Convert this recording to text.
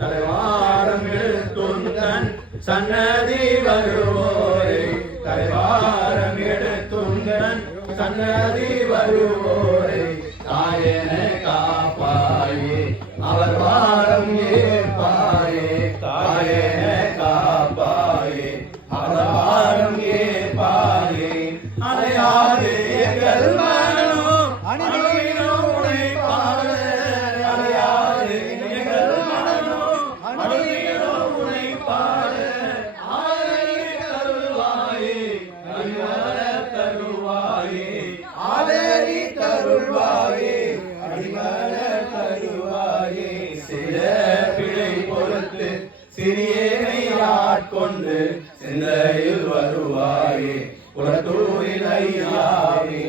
தலைவாரம் எடுத்துந்தன் சன்னதி வருவோரை தலைவாரம் எடுத்துந்தன் சன்னதி வருவோரை தாயன காப்பாயே அவர் வாரம் ஏற்பாயே தாயன காப்பாயே அவர் வாரம் ஏற்பாயே அலையாதே எங்கள் மனோ அணிவினோ உழைப்பாக அலையாதே எங்கள் மனோ அணிவினோ உழைப்பாக ஆதரி தருள்வாயே அடிவர தருவாயே ஆதரி தருள்வாயே அடிவர தருவாயே சில பிழை பொறுத்து சிறியனை ஆட்கொண்டு சிந்தையில் வருவாயே குலத்தூரில் ஐயாவே